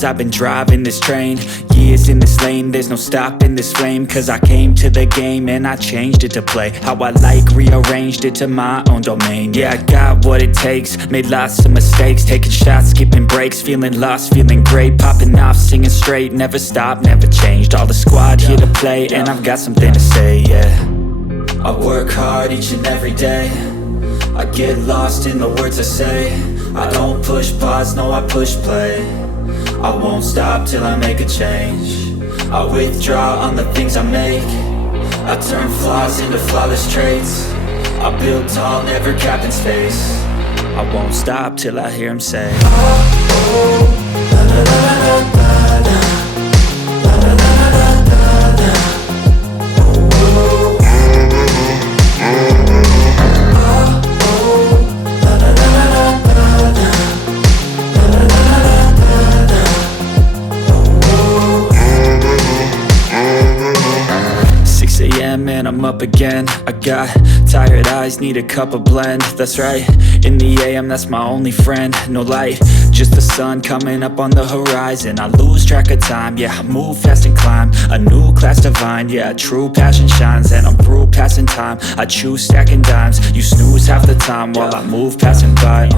years I've been driving this train, years in this lane, there's no stopping this flame. Cause I came to the game and I changed it to play how I like, rearranged it to my own domain. Yeah, I got what it takes, made lots of mistakes, taking shots, skipping breaks, feeling lost, feeling great, popping off, singing straight, never stopped, never changed. All the squad here to play and I've got something to say, yeah. I work hard each and every day, I get lost in the words I say. I don't push pause, no I push play. I won't stop till I make a change. I withdraw on the things I make. I turn flaws into flawless traits. I build tall, never capped in space. I won't stop till I hear him say, oh, oh, la la la la la la. La la la la la la. Oh, oh. And I'm up again. I got tired eyes, need a cup of blend. That's right, in the AM, that's my only friend. No light, just the sun coming up on the horizon. I lose track of time, yeah, I move fast and climb a new class divine, yeah, true passion shines. And I'm through passing time, I choose stacking dimes. You snooze half the time while I move passing by.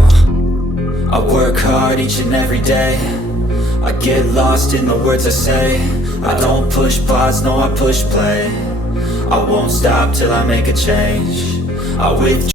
I work hard each and every day, I get lost in the words I say. I don't push pause, no I push play. I won't stop till I make a change. I withdraw